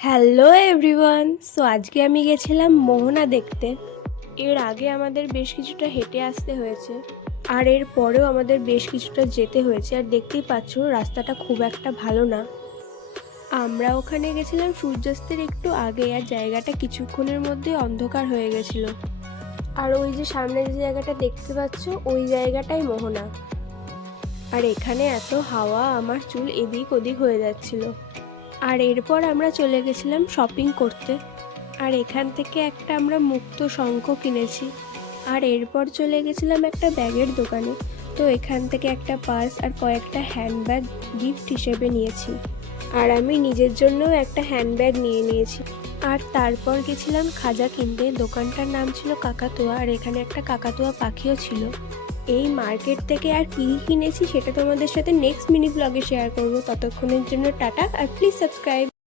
Hello everyone. So আজকে আমি গেছিলাম মোহনা দেখতে। এর আগে আমাদের বেশ কিছুটা হেঁটে আসতে হয়েছে, আর এর পরেও আমাদের বেশ কিছুটা যেতে হয়েছে। আর দেখতেই পাচ্ছ রাস্তাটা খুব একটা ভালো না। আমরা ওখানে গেছিলাম সূর্যাস্তের একটু আগে, আর জায়গাটা কিছুক্ষণের মধ্যে অন্ধকার হয়ে গেছিল। আর ওই যে সামনে যে জায়গাটা দেখতে পাচ্ছ, ওই জায়গাটাই মোহনা। আর এখানে এত হাওয়া, আমার চুল এদিক ওদিক হয়ে যাচ্ছিল। আর এরপর আমরা চলে গেছিলাম শপিং করতে। আর এখান থেকে একটা আমরা মুক্ত শঙ্খ কিনেছি। আর এরপর চলে গেছিলাম একটা ব্যাগের দোকানে। তো এখান থেকে একটা পার্স আর কয়েকটা হ্যান্ডব্যাগ গিফট হিসেবে নিয়েছি। আর আমি নিজের জন্যও একটা হ্যান্ডব্যাগ নিয়ে নিয়েছি। আর তারপর গেছিলাম খাজা কিনতে। দোকানটার নাম ছিল কাকাতুয়া, আর এখানে একটা কাকাতুয়া পাখিও ছিল। এই মার্কেট থেকে আর কী কিনেছি সেটা তোমাদের সাথে নেক্সট মিনি ব্লগে শেয়ার করবো। ততক্ষণের জন্য টাটা, আর প্লিজ সাবস্ক্রাইব।